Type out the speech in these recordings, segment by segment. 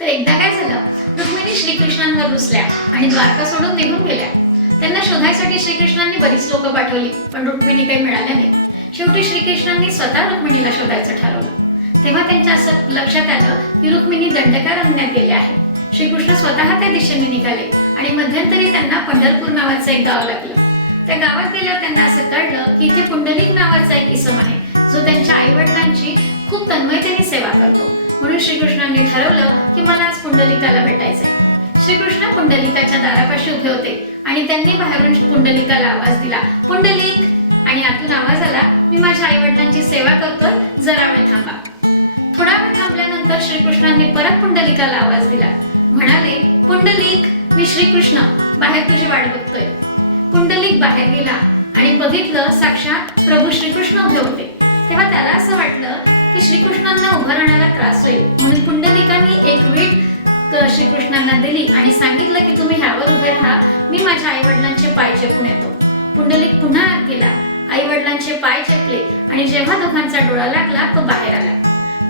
तर एकदा काय झालं, रुक्मिणी श्रीकृष्णांवर रुसल्या आणि द्वारका सोडून निघून गेल्या. त्यांना शोधायसाठी श्रीकृष्णांनी बरीच लोक पाठवली, पण रुक्मिणी काही मिळाल्या नाही. शेवटी श्रीकृष्णांनी स्वतः रुक्मिणीला शोधायचं ठरवलं. तेव्हा त्यांच्या असं लक्षात आलं की रुक्मिणी दंडकारण्यात गेल्या आहेत. श्रीकृष्ण स्वतः त्या दिशेने निघाले आणि मध्यंतरी त्यांना पंढरपूर नावाचं एक गाव लागलं. त्या गावात गेल्यावर त्यांना असं कळलं की इथे पुंडलिक नावाचा एक इसम आहे, जो त्यांच्या आई वडिलांची खूप तन्मयतेने सेवा करतो. म्हणून श्रीकृष्णांनी ठरवलं की मला आज पुंडलिकाला भेटायचंय. श्रीकृष्ण पुंडलिकाच्या दारापाशी उभे होते आणि त्यांनी बाहेरून पुंडलिकाला आवाज दिला, पुंडलिक. आणि आतून आवाज आला, मी माझ्या आई वडिलांची सेवा करतोय, जरा वेळ थांबा. थोडा वेळ थांबल्यानंतर श्रीकृष्णांनी परत पुंडलिकाला आवाज दिला. म्हणाले, पुंडलिक, मी श्रीकृष्ण बाहेर तुझी वाट बघतोय. पुंडलिक बाहेर गेला आणि बघितलं साक्षात प्रभू श्रीकृष्ण उभे होते. तेव्हा त्याला असं वाटलं की श्रीकृष्णांना उभं राहण्याला त्रास होईल, म्हणून पुंडलिकाने एक वीट श्रीकृष्णांना दिली आणि सांगितलं की तुम्ही ह्यावर उभे राहा, मी माझ्या आई वडिलांचे पाय चेपून येतो. पुंडलिक पुन्हा आत गेला, आई वडिलांचे पाय चेपले आणि जेव्हा दोघांचा डोळा लागला तो बाहेर आला.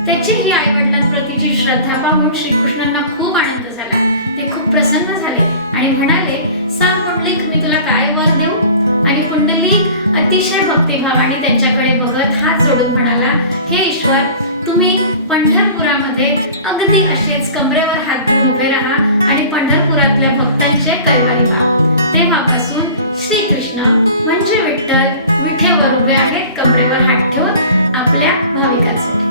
त्याची ही आई वडिलांप्रतीची श्रद्धा पाहून श्रीकृष्णांना खूप आनंद झाला. ते खूप प्रसन्न झाले आणि म्हणाले, सांग पुंडलिक, मी तुला काय वर देऊ. आणि पुंडलिक अतिशय भक्तिभावाने त्यांच्याकडे बघत हात जोडून म्हणाला, हे ईश्वर, तुम्ही पंढरपुरामध्ये अगदी असेच कमरेवर हात देऊन उभे राहा आणि पंढरपुरातल्या भक्तांचे कैवारी व्हा. तेव्हापासून श्रीकृष्ण म्हणजे विठ्ठल विठेवर उभे आहेत, कमरेवर हात ठेवून आपल्या भाविकांसाठी.